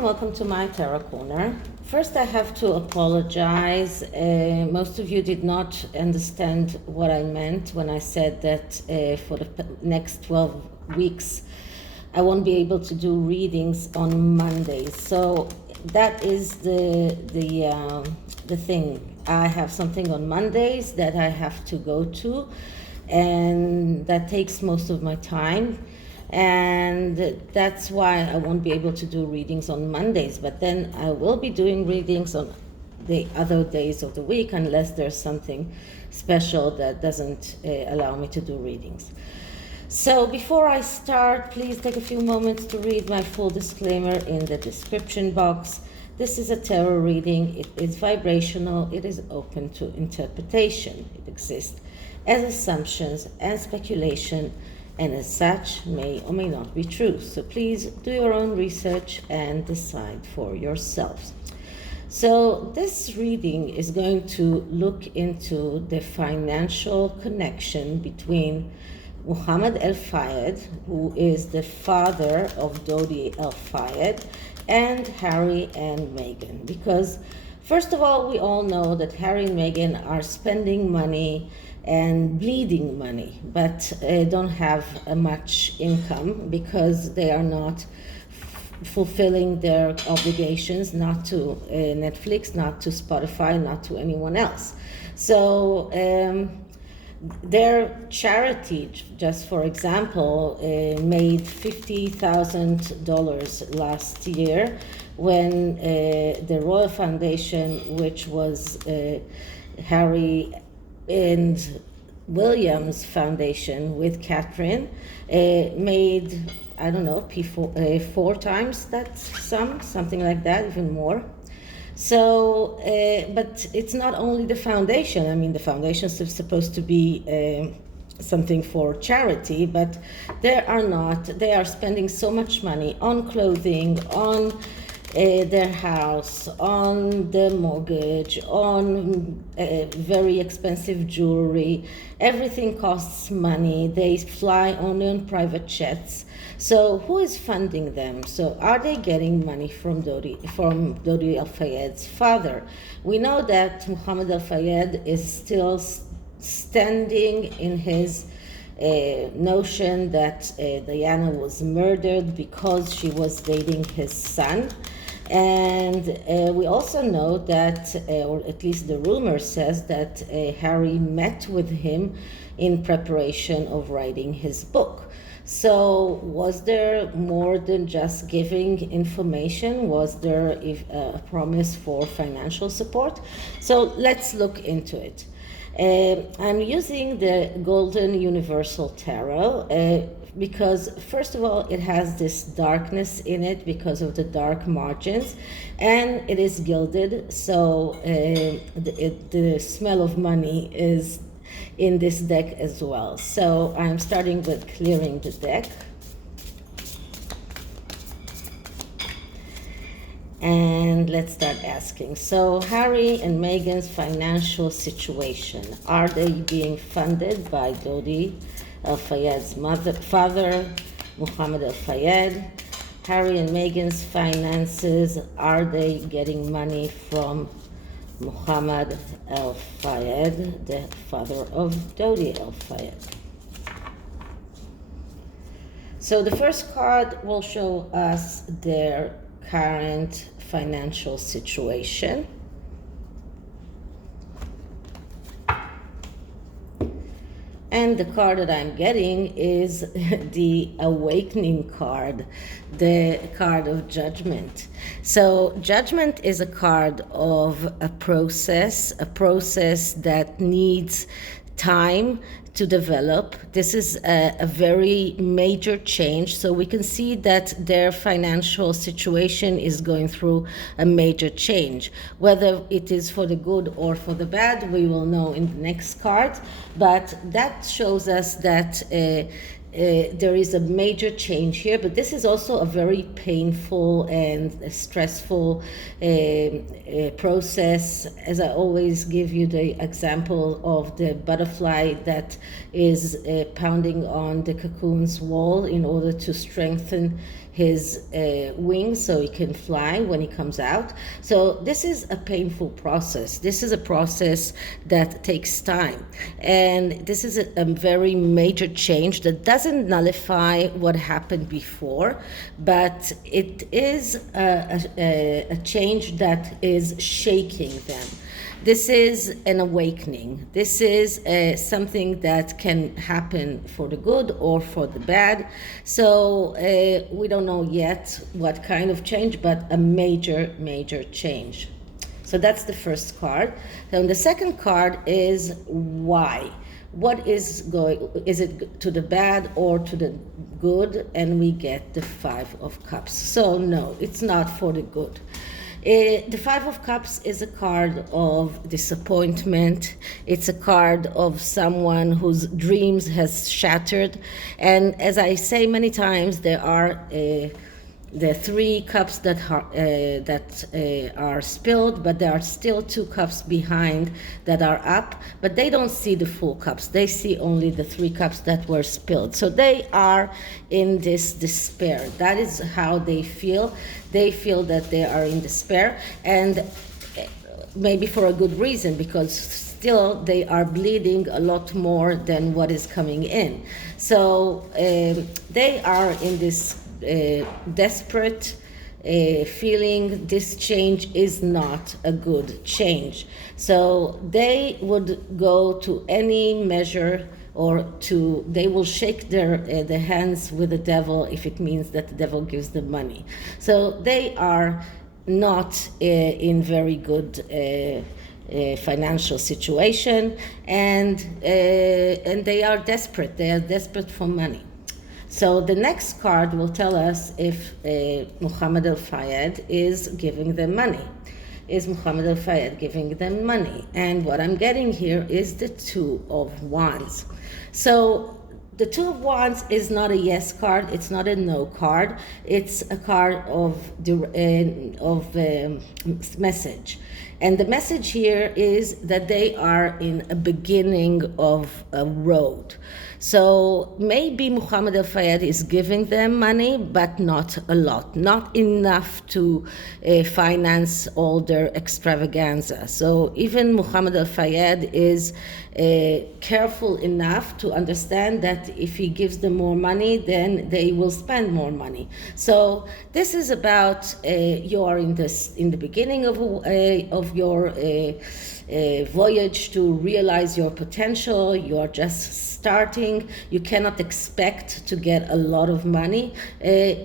everyone, welcome to my Tarot Corner. First, I have to apologize. Most of you did not understand what I meant when I said that for the next 12 weeks, I won't be able to do readings on Mondays. So that is the thing. I have something on Mondays that I have to go to, and that takes most of my time. And that's why I won't be able to do readings on Mondays, but then I will be doing readings on the other days of the week unless there's something special that doesn't allow me to do readings. So before I start, please take a few moments to read my full disclaimer in the description box. This is a tarot reading. It is vibrational. It is open to interpretation. It exists as assumptions and speculation, and as such may or may not be true. So please do your own research and decide for yourselves. So this reading is going to look into the financial connection between Mohamad Al Fayed, who is the father of Dodi Al Fayed, and Harry and Meghan. Because first of all, we all know that Harry and Meghan are spending money and bleeding money, but don't have much income because they are not fulfilling their obligations, not to Netflix, not to Spotify, not to anyone else. So their charity, just for example, made $50,000 last year when the Royal Foundation, which was Harry and William's foundation with Catherine, made, I don't know, four times that sum, something like that, even more. So, but it's not only the foundation. I mean, the foundation is supposed to be something for charity, but they are not. They are spending so much money on clothing, on their house, on the mortgage, on very expensive jewelry. Everything costs money. They fly only on private jets. So who is funding them? So are they getting money from Dodi Al Fayed's father? We know that Mohamad Al Fayed is still standing in his notion that Diana was murdered because she was dating his son. And we also know that, or at least the rumor says that Harry met with him in preparation of writing his book. So was there more than just giving information? Was there a promise for financial support? So let's look into it. I'm using the Golden Universal Tarot because, first of all, it has this darkness in it because of the dark margins, and it is gilded, so the smell of money is in this deck as well. So I'm starting with clearing the deck. And let's start asking. So Harry and Meghan's financial situation. Are they being funded by Dodi Al Fayed's father, Mohamad Al Fayed? Harry and Meghan's finances, are they getting money from Mohamad Al Fayed, the father of Dodi Al Fayed? So the first card will show us their current financial situation. And the card that I'm getting is the Awakening card, the card of Judgment. So Judgment is a card of a process that needs time to develop. This is a very major change. So we can see that their financial situation is going through a major change. Whether it is for the good or for the bad, we will know in the next card. But that shows us that there is a major change here, but this is also a very painful and stressful process. As I always give you the example of the butterfly that is pounding on the cocoon's wall in order to strengthen his wings so he can fly when he comes out. So this is a painful process. This is a process that takes time. And this is a very major change that doesn't nullify what happened before, but it is a change that is shaking them. This is an awakening. This is something that can happen for the good or for the bad. So we don't know yet what kind of change, but a major, major change. So that's the first card. Then the second card is why. What is going, is it to the bad or to the good? And we get the Five of Cups. So no, it's not for the good. The Five of Cups is a card of disappointment. It's a card of someone whose dreams has shattered. And as I say many times, there are the 3 cups that are spilled, but there are still 2 cups behind that are up, but they don't see the full cups. They see only the 3 cups that were spilled. So they are in this despair. That is how they feel. They feel that they are in despair, and maybe for a good reason, because still they are bleeding a lot more than what is coming in. So they are in this desperate feeling. This change is not a good change. So they would go to any measure, or they will shake their hands with the devil if it means that the devil gives them money. So they are not in very good financial situation, and they are desperate. They are desperate for money. So the next card will tell us if Mohamad Al Fayed is giving them money. Is Mohamad Al Fayed giving them money? And what I'm getting here is the Two of Wands. So the Two of Wands is not a yes card. It's not a no card. It's a card of message. And the message here is that they are in a beginning of a road. So maybe Mohamad Al Fayed is giving them money, but not a lot, not enough to finance all their extravaganza. So even Mohamad Al Fayed is careful enough to understand that if he gives them more money, then they will spend more money. So this is about you are in the beginning of your voyage to realize your potential. You are just starting. You cannot expect to get a lot of money.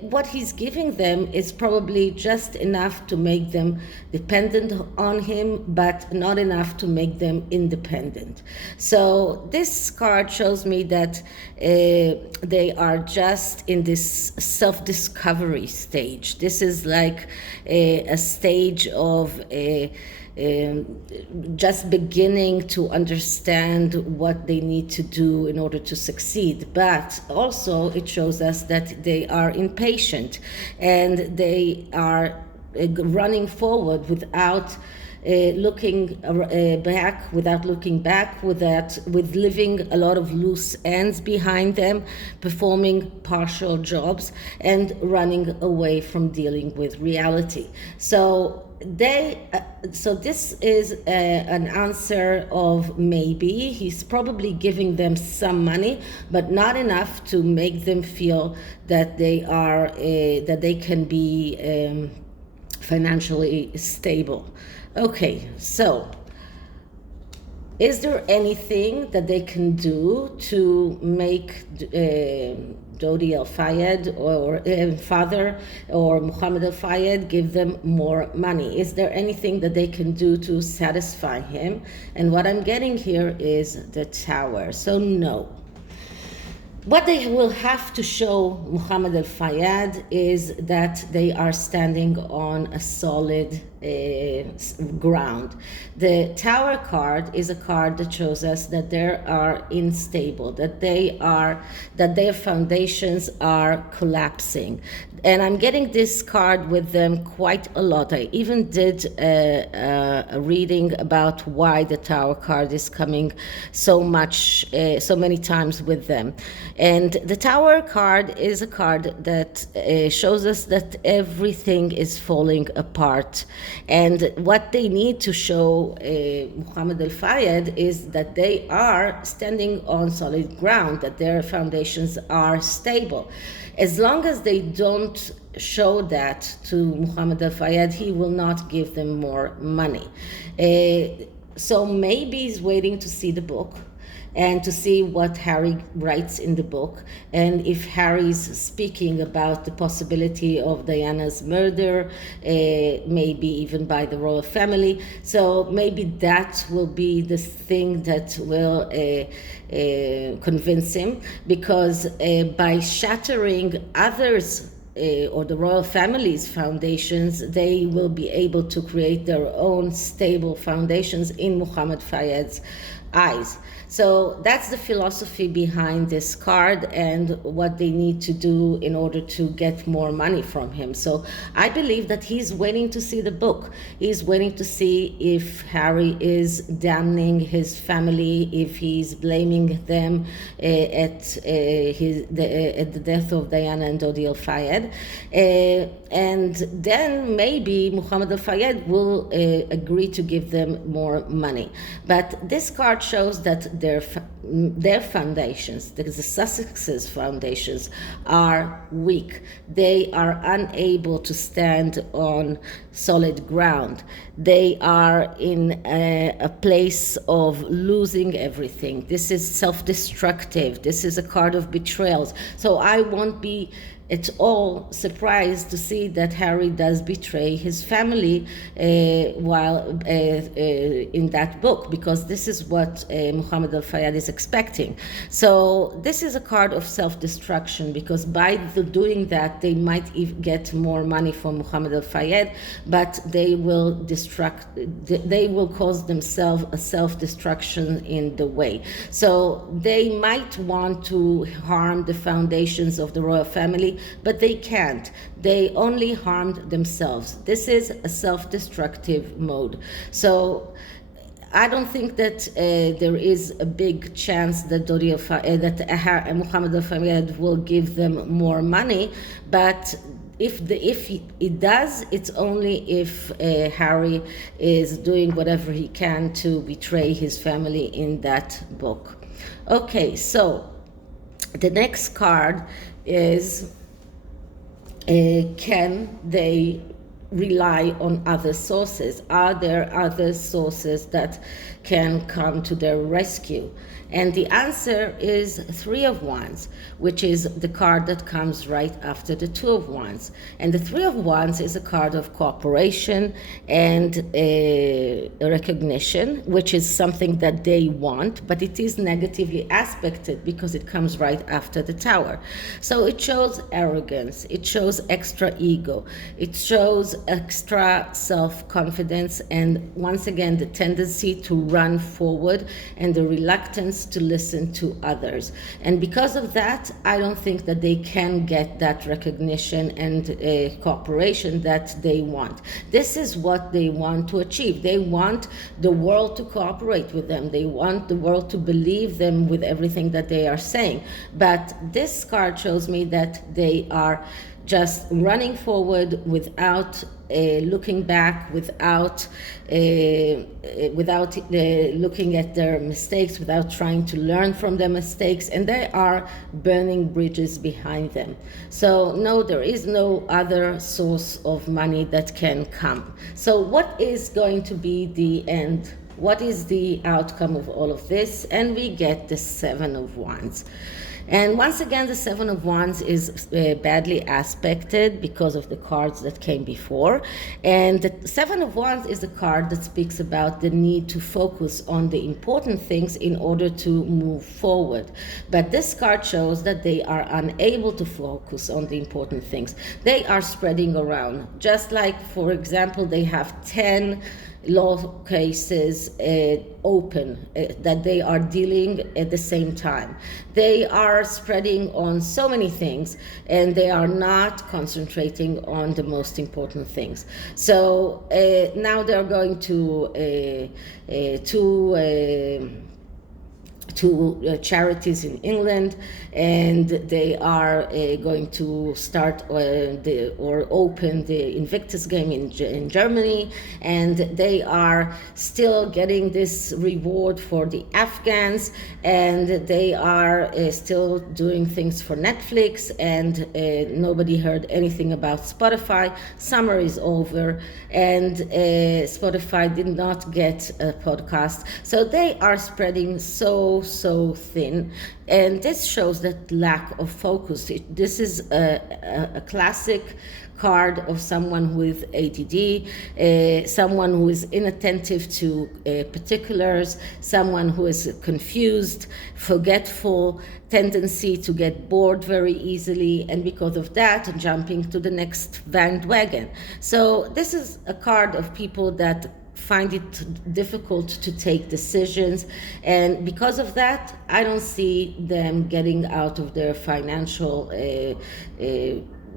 What he's giving them is probably just enough to make them dependent on him, but not enough to make them independent. So this card shows me that they are just in this self-discovery stage. This is like a stage of just beginning to understand what they need to do in order to succeed. But also it shows us that they are impatient and they are running forward without looking back, with leaving a lot of loose ends behind them, performing partial jobs and running away from dealing with reality. So this is an answer of maybe. He's probably giving them some money, but not enough to make them feel that they are that they can be financially stable. Okay, so is there anything that they can do to make Dodi Al Fayed or father or Mohamad Al Fayed give them more money? Is there anything that they can do to satisfy him? And what I'm getting here is the Tower. So no. What they will have to show Mohamad Al Fayed is that they are standing on a solid ground. The Tower card is a card that shows us that they are unstable, that their foundations are collapsing. And I'm getting this card with them quite a lot. I even did a reading about why the Tower card is coming so many times with them. And the Tower card is a card that shows us that everything is falling apart. And what they need to show Mohamad Al Fayed is that they are standing on solid ground, that their foundations are stable. As long as they don't show that to Mohamad Al Fayed, he will not give them more money. So maybe he's waiting to see the book and to see what Harry writes in the book, and if Harry's speaking about the possibility of Diana's murder, maybe even by the royal family. So maybe that will be the thing that will convince him, because by shattering others or the royal family's foundations, they will be able to create their own stable foundations in Mohamad Fayed's eyes. So that's the philosophy behind this card and what they need to do in order to get more money from him. So I believe that he's waiting to see the book. He's waiting to see if Harry is damning his family, if he's blaming them at the death of Diana and Dodi Al Fayed. And then maybe Mohamad Al Fayed will agree to give them more money. But this card shows that their foundations, the Sussex's foundations, are weak. They are unable to stand on solid ground. They are in a place of losing everything. This is self-destructive. This is a card of betrayals. So I won't be at all surprised to see that Harry does betray his family while in that book, because this is what Mohamad Al Fayed is expecting. So this is a card of self-destruction, because by doing that they might get more money from Mohamad Al Fayed, but they will cause themselves a self-destruction in the way. So they might want to harm the foundations of the royal family, but they can't. They only harmed themselves. This is a self-destructive mode. So I don't think that there is a big chance that Mohamad Al Fayed will give them more money, but if it does, it's only if Harry is doing whatever he can to betray his family in that book. Okay, so the next card is, can they rely on other sources? Are there other sources that can come to their rescue? And the answer is Three of Wands, which is the card that comes right after the Two of Wands. And the Three of Wands is a card of cooperation and recognition, which is something that they want, but it is negatively aspected because it comes right after the Tower. So it shows arrogance, it shows extra ego, it shows extra self-confidence, and once again the tendency to run forward and the reluctance to listen to others. And because of that, I don't think that they can get that recognition and cooperation that they want. This is what they want to achieve. They want the world to cooperate with them. They want the world to believe them with everything that they are saying. But this card shows me that they are just running forward without looking back, without looking at their mistakes, without trying to learn from their mistakes, and they are burning bridges behind them. So no, there is no other source of money that can come. So what is going to be the end? What is the outcome of all of this? And we get the Seven of Wands. And once again, the Seven of Wands is badly aspected because of the cards that came before. And the Seven of Wands is a card that speaks about the need to focus on the important things in order to move forward. But this card shows that they are unable to focus on the important things. They are spreading around. Just like, for example, they have 10 law cases open, that they are dealing at the same time. They are spreading on so many things, and they are not concentrating on the most important things. So now they're going to charities in England, and they are going to start or open the Invictus game in Germany, and they are still getting this reward for the Afghans, and they are still doing things for Netflix, and nobody heard anything about Spotify. Summer is over, and Spotify did not get a podcast, so they are spreading so thin, and this shows that lack of focus. This is a classic card of someone with ADD, someone who is inattentive to particulars, someone who is confused, forgetful, tendency to get bored very easily, and because of that, jumping to the next bandwagon. So this is a card of people that find it difficult to take decisions, and because of that, I don't see them getting out of their financial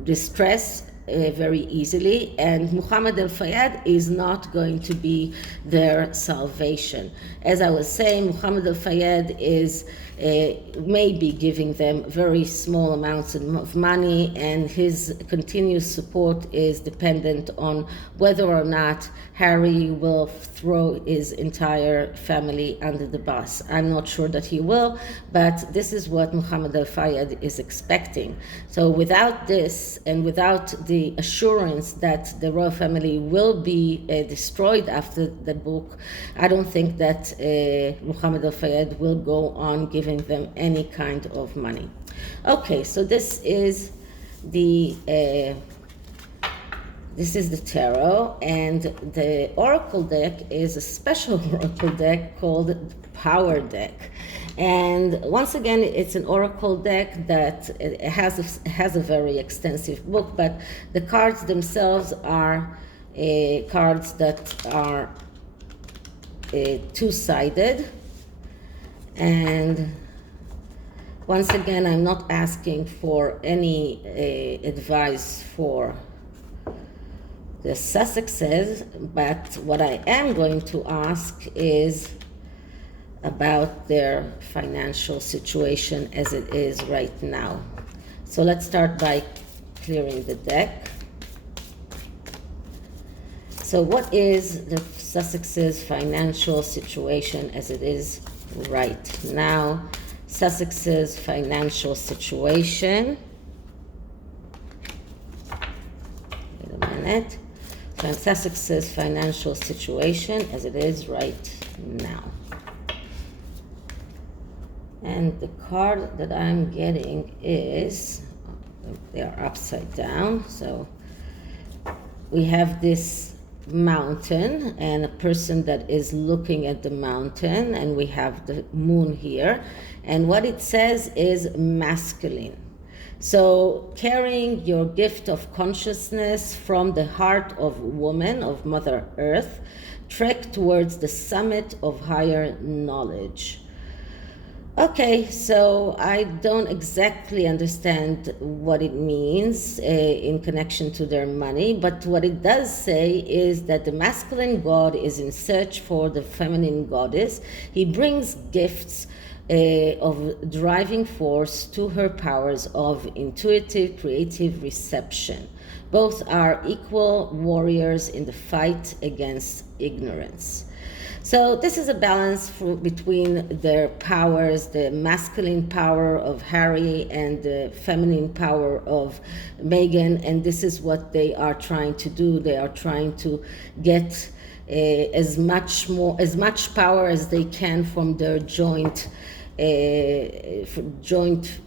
distress very easily, and Mohamad Al Fayed is not going to be their salvation. As I was saying, Mohamad Al Fayed is maybe giving them very small amounts of money, and his continuous support is dependent on whether or not Harry will throw his entire family under the bus. I'm not sure that he will, but this is what Mohamad Al Fayed is expecting. So without this, and without the assurance that the royal family will be destroyed after the book, I don't think that Mohamad Al Fayed will go on giving them any kind of money. Okay, so this is the tarot, and the oracle deck is a special oracle deck called Power Deck. And once again, it's an oracle deck that has a very extensive book, but the cards themselves are cards that are two-sided. And once again, I'm not asking for any advice for the Sussexes, but what I am going to ask is about their financial situation as it is right now. So let's start by clearing the deck. So what is the Sussexes' financial situation as it is right now? Sussexes' financial situation. Wait a minute. Sussexes' financial situation as it is right now. And the card that I'm getting is, they are upside down, so we have this mountain and a person that is looking at the mountain, and we have the moon here, and what it says is masculine. So carrying your gift of consciousness from the heart of woman, of Mother Earth, trek towards the summit of higher knowledge. Okay, so I don't exactly understand what it means in connection to their money, but what it does say is that the masculine god is in search for the feminine goddess. He brings gifts of driving force to her powers of intuitive, creative reception. Both are equal warriors in the fight against ignorance. So this is a balance between their powers, the masculine power of Harry and the feminine power of Meghan, and this is what they are trying to do. They are trying to get as much power as they can from their joint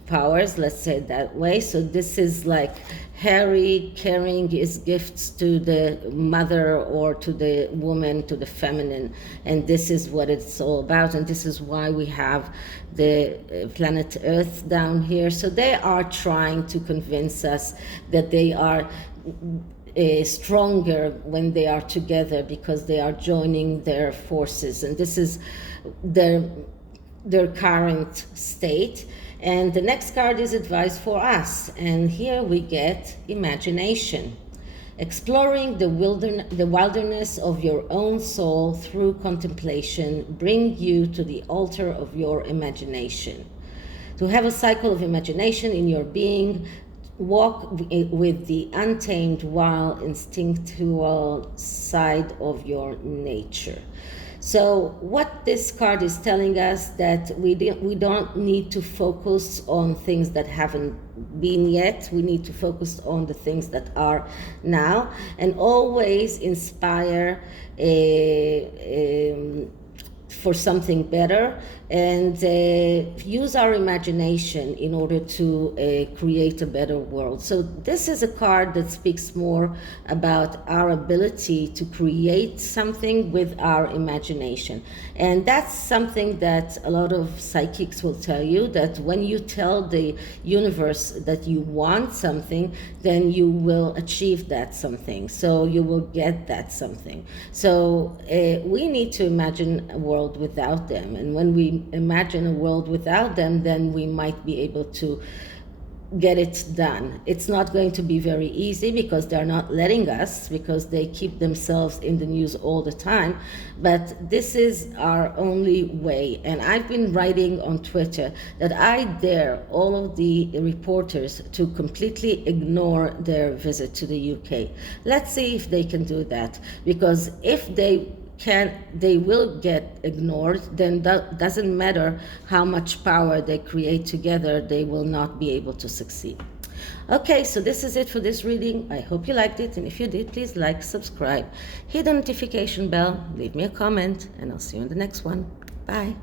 powers, let's say it that way. So this is like Harry carrying his gifts to the mother or to the woman, to the feminine, and this is what it's all about, and this is why we have the planet Earth down here. So they are trying to convince us that they are stronger when they are together because they are joining their forces, and this is their current state. And the next card is advice for us, and here we get imagination. Exploring the wilderness of your own soul through contemplation bring you to the altar of your imagination. To have a cycle of imagination in your being, walk with the untamed, wild, instinctual side of your nature. So what this card is telling us, that we don't need to focus on things that haven't been yet. We need to focus on the things that are now, and always inspire for something better, and use our imagination in order to create a better world. So this is a card that speaks more about our ability to create something with our imagination. And that's something that a lot of psychics will tell you, that when you tell the universe that you want something, then you will achieve that something. So you will get that something. So we need to imagine a world without them. And when we imagine a world without them, then we might be able to get it done. It's not going to be very easy because they're not letting us, because they keep themselves in the news all the time. But this is our only way. And I've been writing on Twitter that I dare all of the reporters to completely ignore their visit to the UK. Let's see if they can do that, because if they will get ignored, then that doesn't matter how much power they create together, they will not be able to succeed. Okay, so this is it for this reading. I hope you liked it, and if you did, please like, subscribe, hit the notification bell, leave me a comment, and I'll see you in the next one. Bye.